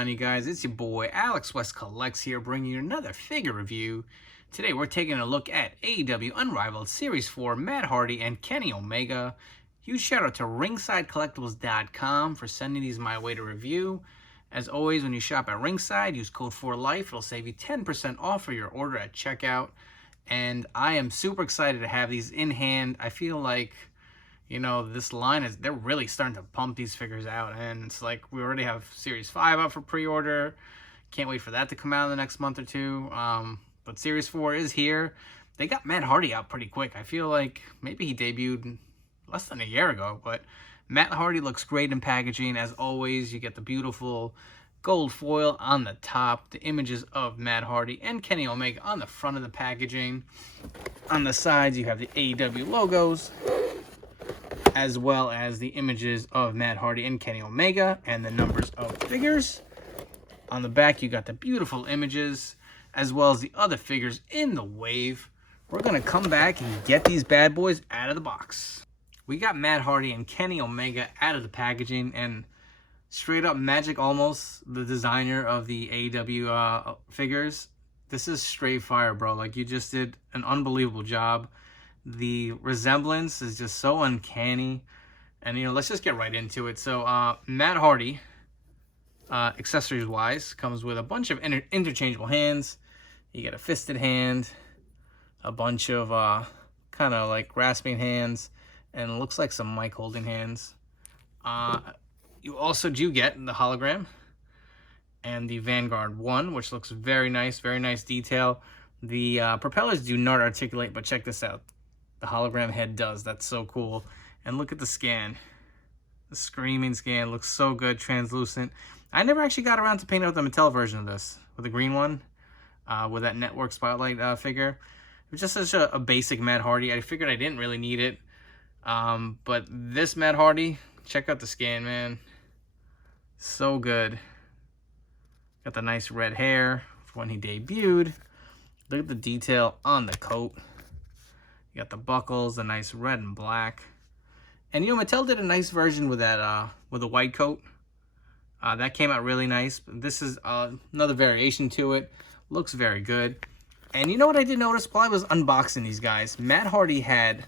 on, you guys? It's your boy Alex West Collects here, bringing you another figure review. Today we're taking a look at AEW Unrivaled Series 4 Matt Hardy and Kenny Omega. Huge shout out to ringsidecollectibles.com for sending these my way to review. As always, when you shop at Ringside, use code 4LIFE. It'll save you 10% off for your order at checkout. And I am super excited to have these in hand. I feel like, you know, this line they're really starting to pump these figures out. And it's like we already have Series 5 up for pre-order. Can't wait for that to come out in the next month or two. But Series 4 is here. They got Matt Hardy out pretty quick. I feel like maybe he debuted less than a year ago. But Matt Hardy looks great in packaging. As always, you get the beautiful gold foil on the top. The images of Matt Hardy and Kenny Omega on the front of the packaging. On the sides, you have the AEW logos, as well as the images of Matt Hardy and Kenny Omega and the numbers of figures. On the back, you got the beautiful images, as well as the other figures in the wave. We're going to come back and get these bad boys out of the box. We got Matt Hardy and Kenny Omega out of the packaging, and straight up magic almost, the designer of the AEW figures. This is straight fire, bro. Like, you just did an unbelievable job. The resemblance is just so uncanny. And, you know, let's just get right into it. So, Matt Hardy, accessories-wise, comes with a bunch of interchangeable hands. You get a fisted hand, a bunch of kind of like grasping hands, and it looks like some mic holding hands. You also do get the hologram and the Vanguard 1, which looks very nice detail. The propellers do not articulate, but check this out. The hologram head does. That's so cool. And look at the scan. The screaming scan looks so good, translucent. I never actually got around to paint out the Mattel version of this with the green one, with that network spotlight figure. It was just such a basic Matt Hardy. I figured I didn't really need it. But this Matt Hardy, check out the scan, man. So good. Got the nice red hair from when he debuted. Look at the detail on the coat. You got the buckles, the nice red and black. And, you know, Mattel did a nice version with that, with a white coat. That came out really nice. This is another variation to it. Looks very good. And you know what I did notice while I was unboxing these guys? Matt Hardy had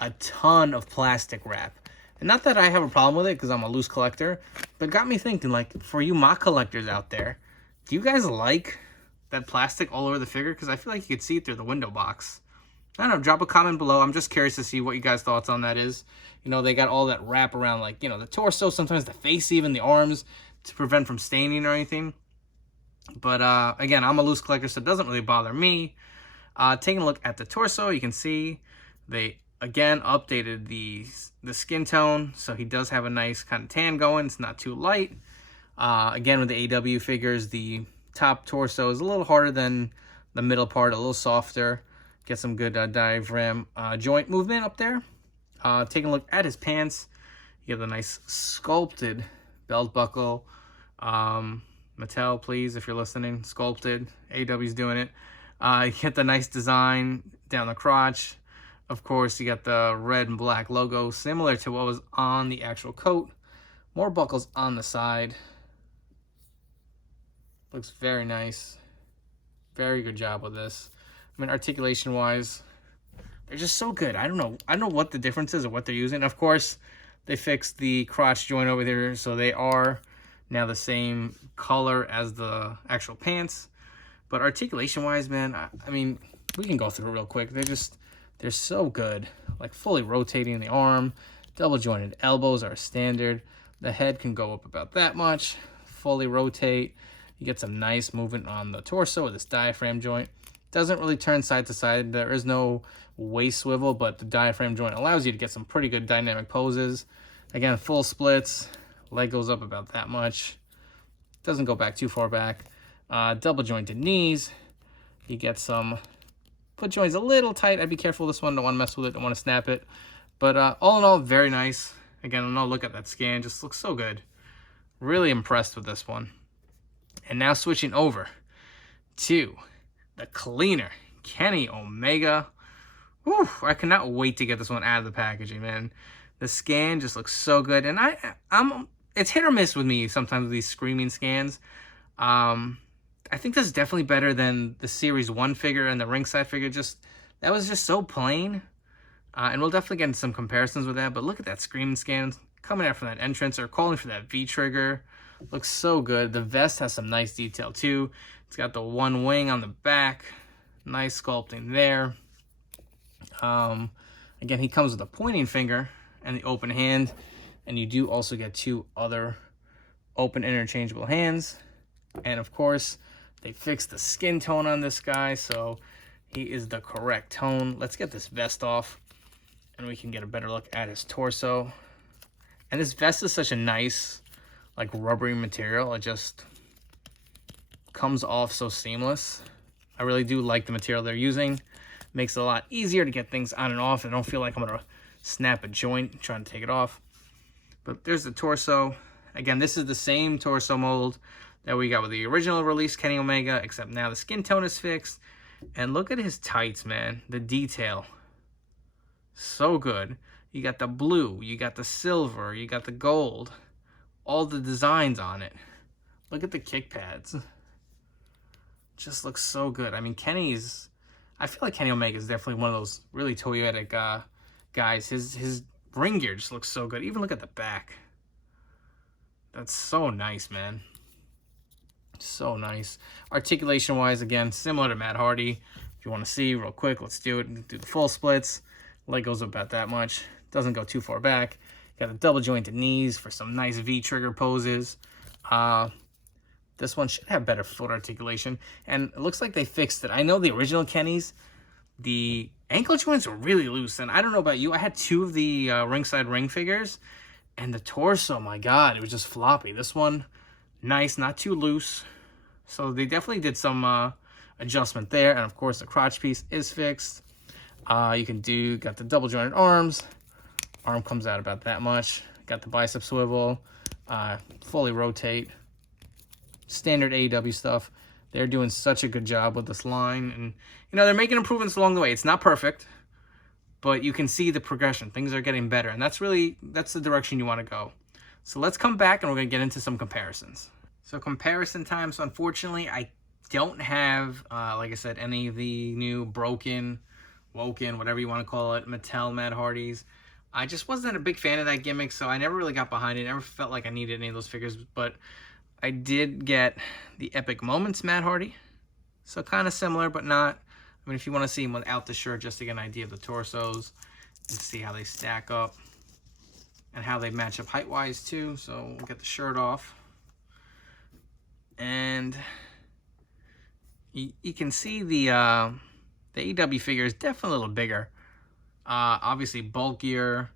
a ton of plastic wrap. And not that I have a problem with it, because I'm a loose collector, but it got me thinking, like, for you mock collectors out there, do you guys like that plastic all over the figure? Because I feel like you could see it through the window box. I don't know, drop a comment below. I'm just curious to see what you guys' thoughts on that is. You know, they got all that wrap around, like, you know, the torso, sometimes the face, even the arms, to prevent from staining or anything. But, again, I'm a loose collector, so it doesn't really bother me. Taking a look at the torso, you can see they, again, updated the skin tone. So he does have a nice kind of tan going. It's not too light. Again, with the AEW figures, the top torso is a little harder than the middle part, a little softer. Get some good diaphragm joint movement up there. Taking a look at his pants, you get the nice sculpted belt buckle. Mattel, please, if you're listening, sculpted. AEW's doing it. You get the nice design down the crotch. Of course, you got the red and black logo, similar to what was on the actual coat. More buckles on the side. Looks very nice. Very good job with this. I mean, articulation-wise, they're just so good. I don't know what the difference is or what they're using. Of course, they fixed the crotch joint over there, so they are now the same color as the actual pants. But articulation-wise, man, I mean, we can go through it real quick. They're so good. Like, fully rotating the arm. Double-jointed elbows are standard. The head can go up about that much. Fully rotate. You get some nice movement on the torso with this diaphragm joint. Doesn't really turn side to side. There is no waist swivel, but the diaphragm joint allows you to get some pretty good dynamic poses. Again, full splits. Leg goes up about that much. Doesn't go back too far back. Double jointed knees. You get some foot joints a little tight. I'd be careful with this one. Don't want to mess with it. Don't want to snap it. But all in all, very nice. Again, no, look at that scan. Just looks so good. Really impressed with this one. And now switching over to the cleaner, Kenny Omega. Whew, I cannot wait to get this one out of the packaging, man. The scan just looks so good. And I'm it's hit or miss with me sometimes with these screaming scans. I think this is definitely better than the Series 1 figure and the ringside figure. That was just so plain. And we'll definitely get into some comparisons with that. But look at that screaming scan coming out from that entrance or calling for that V-trigger. Looks so good. The vest has some nice detail too. It's got the one wing on the back. Nice sculpting there. Again, he comes with a pointing finger and the open hand. And you do also get 2 other open interchangeable hands. And of course, they fixed the skin tone on this guy, so he is the correct tone. Let's get this vest off, and we can get a better look at his torso. And this vest is such a nice, like, rubbery material. It just comes off so seamless. I really do like the material they're using. Makes it a lot easier to get things on and off. I don't feel like I'm going to snap a joint trying to take it off. But there's the torso. Again, this is the same torso mold that we got with the original release Kennyomega, except now the skin tone is fixed. And look at his tights, man. The detail. So good. You got the blue, you got the silver, you got the gold. All the designs on it. Look at the kick pads. Just looks so good. I mean, I feel like Kennyomega is definitely one of those really toyetic guys. His ring gear just looks so good. Even look at the back. That's so nice, man. So nice. Articulation wise, again, similar to Matt Hardy. If you want to see real quick, let's do it. Do the full splits. Leg goes about that much. Doesn't go too far back. Got the double jointed knees for some nice V-trigger poses. This one should have better foot articulation. And it looks like they fixed it. I know the original Kennys, the ankle joints were really loose. And I don't know about you. I had 2 of the ringside ring figures. And the torso, my God, it was just floppy. This one, nice, not too loose. So they definitely did some adjustment there. And of course, the crotch piece is fixed. You can got the double jointed arms. Arm comes out about that much. Got the bicep swivel. Fully rotate. Standard AEW stuff. They're doing such a good job with this line. And, you know, they're making improvements along the way. It's not perfect, but you can see the progression. Things are getting better. And that's the direction you want to go. So let's come back and we're going to get into some comparisons. So comparison time. So unfortunately, I don't have, like I said, any of the new woken, whatever you want to call it, Mattel Matt Hardys. I just wasn't a big fan of that gimmick, so I never really got behind it. Never felt like I needed any of those figures, but I did get the Epic Moments Matt Hardy. So kind of similar, but not. I mean, if you want to see him without the shirt, just to get an idea of the torsos and see how they stack up and how they match up height-wise, too. So we'll get the shirt off. And you can see the AEW figure is definitely a little bigger. Obviously bulkier,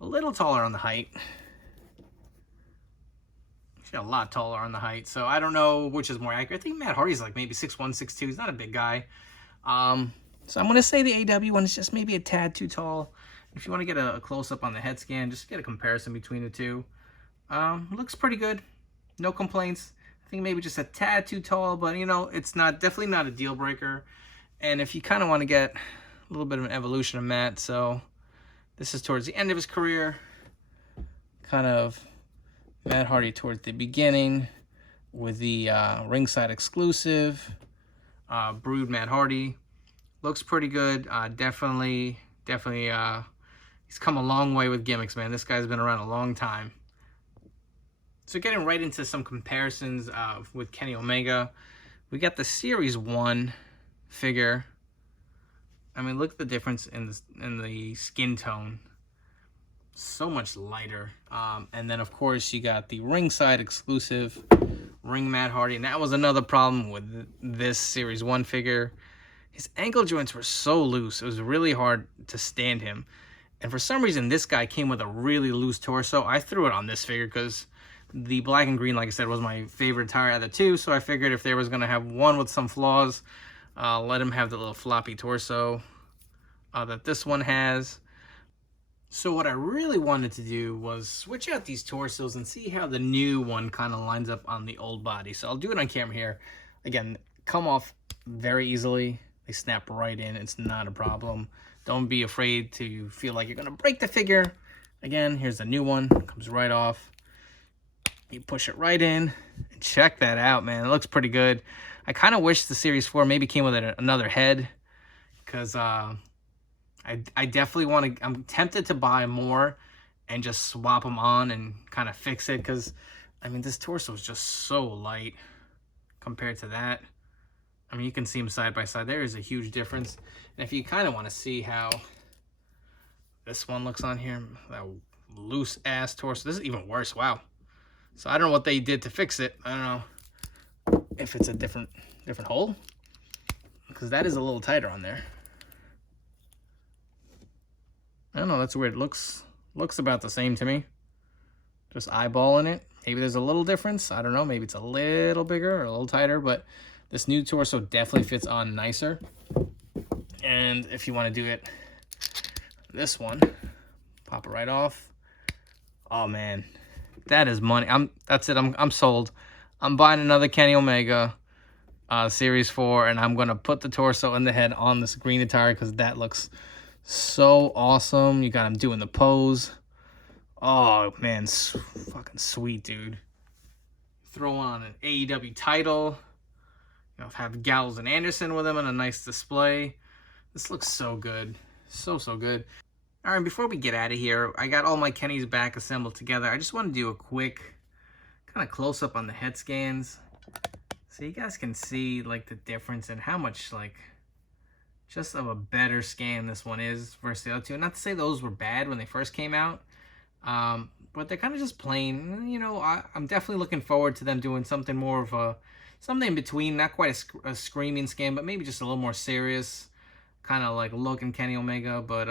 a little taller on the height. She's a lot taller on the height, so I don't know which is more accurate. I think Matt Hardy's like maybe 6'1", 6'2". He's not a big guy. So I'm going to say the AEW one is just maybe a tad too tall. If you want to get a close-up on the head scan, just get a comparison between the two. Looks pretty good. No complaints. I think maybe just a tad too tall, but, you know, it's definitely not a deal breaker. And if you kind of want to get a little bit of an evolution of Matt, so this is towards the end of his career. Kind of Matt Hardy towards the beginning with the ringside exclusive. Brood Matt Hardy. Looks pretty good. Definitely, he's come a long way with gimmicks, man. This guy's been around a long time. So getting right into some comparisons with Kennyomega. We got the Series 1 figure. I mean, look at the difference in the skin tone. So much lighter. And then, of course, you got the ringside exclusive Ring Matt Hardy. And that was another problem with this Series 1 figure. His ankle joints were so loose. It was really hard to stand him. And for some reason, this guy came with a really loose torso. I threw it on this figure because the black and green, like I said, was my favorite attire out of the two. So I figured if there was going to have one with some flaws, let him have the little floppy torso that this one has. So what I really wanted to do was switch out these torsos and see how the new one kind of lines up on the old body. So I'll do it on camera here. Again, come off very easily. They snap right in. It's not a problem. Don't be afraid to feel like you're going to break the figure. Again, here's the new one. Comes right off. You push it right in, and check that out, man. It looks pretty good. I kind of wish the Series 4 maybe came with another head, because I definitely want to, I'm tempted to buy more and just swap them on and kind of fix it, because, I mean, this torso is just so light compared to that. I mean, you can see them side by side. There is a huge difference. And if you kind of want to see how this one looks on here, that loose-ass torso. This is even worse. Wow. So I don't know what they did to fix it. I don't know if it's a different hole, because that is a little tighter on there. I don't know. That's weird. Looks about the same to me. Just eyeballing it. Maybe there's a little difference. I don't know. Maybe it's a little bigger or a little tighter, but this new torso definitely fits on nicer. And if you want to do it, this one, pop it right off. Oh man, that is money. That's it. I'm sold. I'm buying another Kennyomega Series 4, and I'm gonna put the torso and the head on this green attire because that looks so awesome. You got him doing the pose. Oh man, fucking sweet, dude. Throw on an AEW title. You know, have Gallows and Anderson with him in a nice display. This looks so good. So good. All right, before we get out of here, I got all my Kennys back assembled together. I just want to do a quick kind of close-up on the head scans, so you guys can see, like, the difference and how much, like, just of a better scan this one is versus the other two. Not to say those were bad when they first came out, but they're kind of just plain. You know, I'm definitely looking forward to them doing something more of a, something in between, not quite a screaming scan, but maybe just a little more serious kind of like look in Kennyomega. But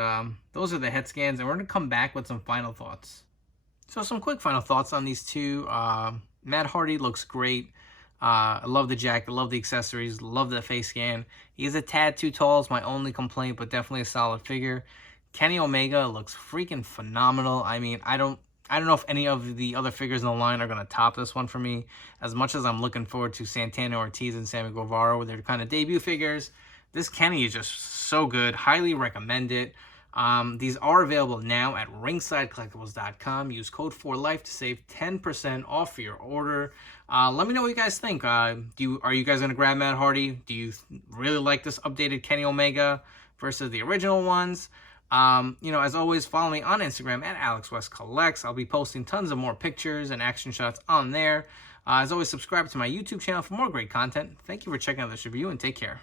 those are the head scans, and we're going to come back with some final thoughts. So some quick final thoughts on these two. Matt Hardy looks great. I love the jacket, love the accessories, love the face scan. He is a tad too tall, is my only complaint, but definitely a solid figure. Kennyomega looks freaking phenomenal. I mean, I don't know if any of the other figures in the line are going to top this one for me. As much as I'm looking forward to Santana Ortiz and Sammy Guevara with their kind of debut figures, this Kenny is just so good. Highly recommend it. These are available now at ringsidecollectibles.com. Use code 4LIFE to save 10% off for your order. Let me know what you guys think. Are you guys going to grab Matt Hardy? Do you really like this updated Kennyomega versus the original ones? You know, as always, follow me on Instagram at AlexWestCollects. I'll be posting tons of more pictures and action shots on there. As always, subscribe to my YouTube channel for more great content. Thank you for checking out this review, and take care.